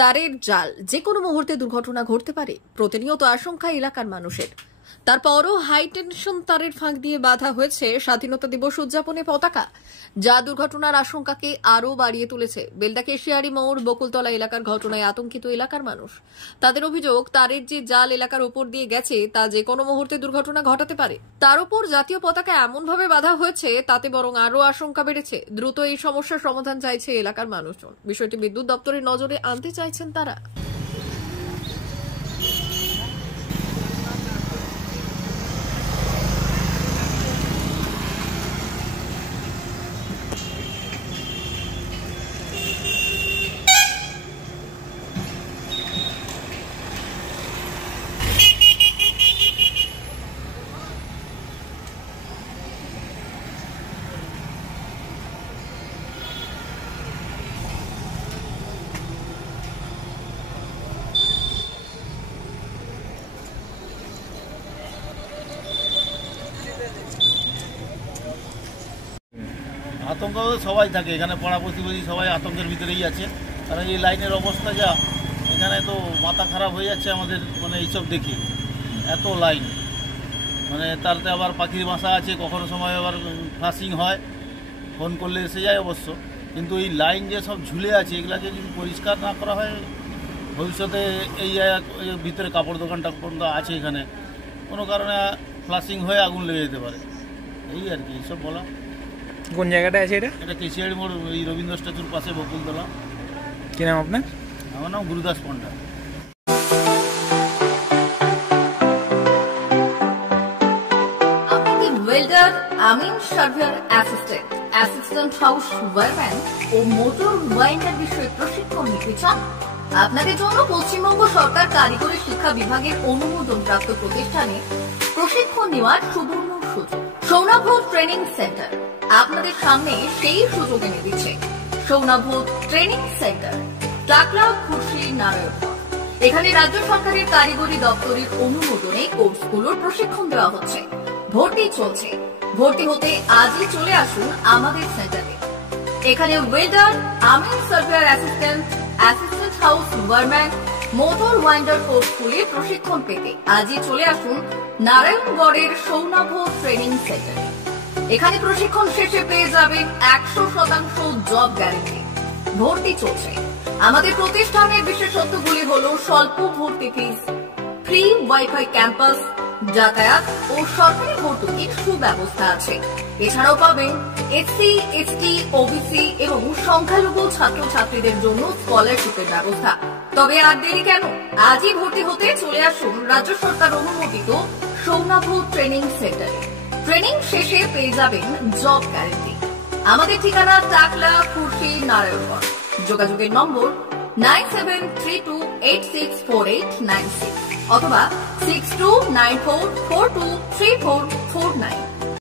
তারের জাল যে কোনো মুহূর্তে দুর্ঘটনা ঘটতে পারে, প্রতিনিয়ত আশঙ্কা এলাকার মানুষের। তারপরও হাই টেনশন তারের ফাঁক দিয়ে বাঁধা হয়েছে স্বাধীনতা দিবস উদযাপনে পতাকা, যা দুর্ঘটনার আশঙ্কাকে আরও বাড়িয়ে তুলেছে। বেলদা কেশিয়ারি মোড় বকুলতলা এলাকার ঘটনায় আতঙ্কিত এলাকার মানুষ। তাদের অভিযোগ, তারের যে জাল এলাকার ওপর দিয়ে গেছে তা যে কোনো মুহূর্তে দুর্ঘটনা ঘটাতে পারে। তার উপর জাতীয় পতাকা এমনভাবে বাঁধা হয়েছে, তাতে বরং আরও আশঙ্কা বেড়েছে। দ্রুত এই সমস্যার সমাধান চাইছে এলাকার মানুষজন। বিষয়টি বিদ্যুৎ দপ্তরের নজরে আনতে চাইছেন তারা। আতঙ্ক সবাই থাকে এখানে, পাড়া প্রতিবেশী সবাই আতঙ্কের ভিতরেই আছে। কারণ এই লাইনের অবস্থা যা, এখানে তো মাথা খারাপ হয়ে যাচ্ছে আমাদের, মানে এইসব দেখি এত লাইন, মানে তারতে আবার পাখির বাসা আছে, কখনো সময় আবার ফ্লাশিং হয়, ফোন করলে এসে যায় অবশ্য। কিন্তু এই লাইন যে সব ঝুলে আছে, এগুলাকে যদি পরিষ্কার না করা হয়, ভবিষ্যতে এই ভিতরে কাপড় দোকানটা পর্যন্ত আছে এখানে, কোনো কারণে ফ্লাশিং হয়ে আগুন লেগে যেতে পারে, এই আর কি এইসব বলা। কোন জায়গাটা আছে এটা? এটা কেশিয়ারি মোড়, এই রবীন্দ্র স্ট্যাচুর পাশে বকুলতলা। কি নাম আপনার? আমার নাম গুরুদাস পণ্ডা। আপনি কি ওয়েল্ডার, আমিন surveyor assistant, assistant house wireman ও মোটর ওয়াইন্ডার বিষয়ে প্রশিক্ষণ নিতে চান? আপনাদের জন্য পশ্চিমবঙ্গ সরকার কারিগরি শিক্ষা বিভাগের অনুমোদনপ্রাপ্ত প্রতিষ্ঠানে প্রশিক্ষণ নেওয়ার সুবর্ণ সুযোগ। সৌনাভ ট্রেনিং সেন্টার আপনাদের সামনে সেই সুযোগ এনে দিচ্ছে। সৌনাভ ট্রেনিং সেন্টার, টাকলা, খুশি, নারায়ণগড়। এখানে রাজ্য সরকারের কারিগরি দপ্তরের অনুমোদনে কোর্সগুলোর প্রশিক্ষণ দেওয়া হচ্ছে। ভর্তি চলছে। ভর্তি হতে আজই চলে আসুন আমাদের সেন্টারে। এখানে ওয়েল্ডার, আমিন surveyor assistant, assistant house wireman, motor winder কোর্সগুলি প্রশিক্ষণ পেতে আজই চলে আসুন নারায়ণগড়ের সৌনাভ ট্রেনিং সেন্টারে। এখানে প্রশিক্ষণ শেষে পেয়ে যাবেন 100% জব গ্যারান্টি। ভর্তি চলছে। আমাদের প্রতিষ্ঠানের বিশেষত্বগুলি হলো স্বল্প ভর্তি ফিস, ফ্রি ওয়াইফাই ক্যাম্পাস, যাতায়াত ও সরকারি ভর্তুকির সুব্যবস্থা আছে। এছাড়াও পাবেন এসসি, এসটি, ওবিসি এবং সংখ্যালঘু ছাত্রছাত্রীদের জন্য স্কলারশিপের ব্যবস্থা। তবে আর দেরি কেন, আজই ভর্তি হতে চলে আসুন রাজ্য সরকার অনুমোদিত সৌনাভ ট্রেনিং সেন্টারে। ট্রেনিং শেষে পেয়ে যাবেন জব গ্যারান্টি। আমাদের ঠিকানা টাকলা, খুশি, নারায়ণগড়। যোগাযোগের নম্বর 9732864896 অথবা 6294423449।